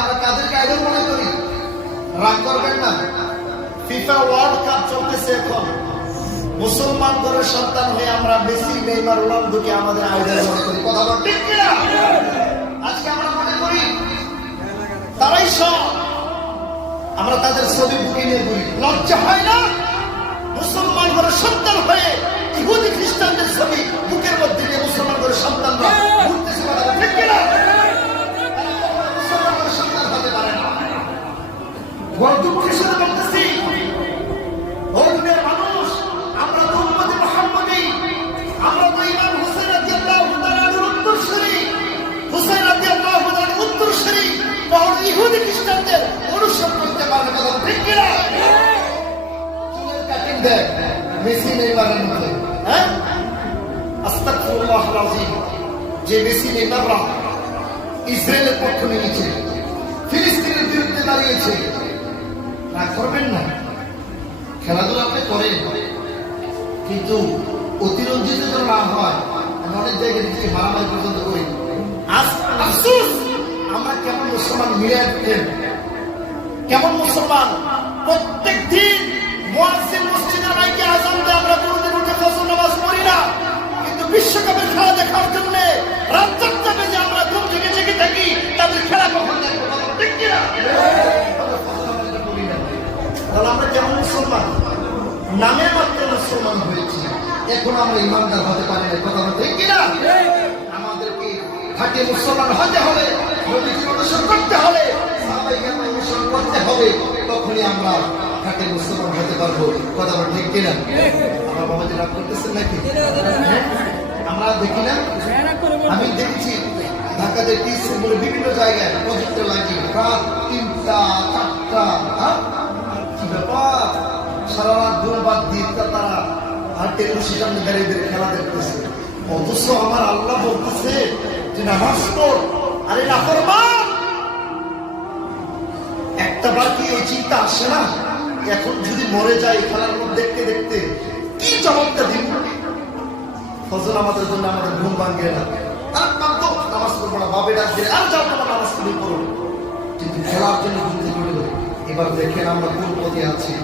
আমরা কাদেরকে আইডল মনে করি? রাগ করবেন না, ফিফা ওয়ার্ল্ড কাপ চলতেছে এখন। মুসলমান ঘরের সন্তান হয়ে আমরা মেসি, নেইমার, রোনালদোকে আমাদের আইডল মনে করি। কথা বল ঠিক কিনা? আজকে আমরা মনে করি তারাই সব, আমরা তাদের ছবি বুকে নিয়ে ঘুরি। লজ্জা হয় না? মুসলমান ঘরের সন্তান হয়ে ইহুদি খ্রিস্টানদের ছবি বুকের মধ্যে নিয়ে মুসলমান ঘরের সন্তানরা ঘুরতেছে। কথা বল ঠিক কিনা? মুসলমান ঘরের সন্তান হতে পারে না। বড় দুঃখের সাথে বলতেছি, ও দুনিয়ার মানুষ, আমরা তো উম্মতে মুহাম্মাদী, আমরা তো ইমাম হুসাইন রাদিয়াল্লাহু তাআলার উত্তরসূরি, হুসাইন রাদিয়াল্লাহু তাআলার উত্তরসূরি, বহু ইহুদি খ্রিস্টানদের অনুসরণ করতে পারবে। কথা ঠিক কিনা? চুলের কাটিং দেখ মেসি নেইমারের মধ্যে, হ্যাঁ? আস্তাগফিরুল্লাহুল আযীম। যে মেসি নেইমাররা ইসরায়েলের পক্ষ নিয়েছে, ফিলিস্তিনের বিরুদ্ধে দাঁড়িয়েছে, রাগ করবেন না। খেলাধুলা আপনি করেন, কিন্তু অতিরঞ্জিত যেন না হয়। আমি অনেক জায়গায় দেখছি মারামারি পর্যন্ত করি। আফসোস, আমরা কেমন মুসলমান মিলে দিতেন, কেমন মুসলমান প্রত্যেক দিন মুয়াজ্জিন মসজিদের মাইকে আযান দেয়, আমরা কোনোদিন উঠে ফজর নামাজ পড়ি না, কিন্তু বিশ্বকাপের খেলা দেখার জন্য রাত 4টা বেজে আমরা ঘুম থেকে জেগে থাকি। তাদের খেলা কখন দেখবো? ঠিক কিনা? তাহলে আমরা কেমন মুসলমান? নামে মাত্র মুসলমান হয়েছি, এখন আমরা ইমানদার হতে পারি না। কথা ঠিক কিনা? আমাদেরকে খাঁটি মুসলমান হতে হবে, নবীজির অনুসরণ করতে হবে, সাহাবায়ে কেরামের অনুসরণ করতে হবে, তখনই আমরা খাঁটি মুসলমান হতে পারবো। কথা ঠিক কিনা? আমরা বাবাজি রাগ করতেছেন নাকি? আমরা দেখি না? আমি দেখছি ঢাকাতে বলে বিভিন্ন জায়গায় প্রজেক্টর লাগিয়ে রাত 3টা 4টা, কি ব্যাপার, সারা রাত ঘুম বাদ দিয়ে তারা আর টেলিভিশনের সামনে দাঁড়িয়ে খেলা দেখতেছে। অথচ আমার আল্লাহ বলতেছে যে নামাজ পড়। আরে নাফরমান, একটা বার কি এই চিন্তা আসে না? এখন যদি মরে যায় খেলার মধ্যে দেখতে দেখতে, কি চমকটা দিব? ফজর আমাদের জন্য আমাদের ঘুম ভাঙবে না, আর কাঁদতো নামাজ পড়বো না, বাবে ডাক দিলে আর যাও তোমার নামাজ পড়ে পড়ো, কিন্তু খেলার জন্য ঘুম থেকে উঠে। এবার দেখেন আমরা কোন পথে আছি।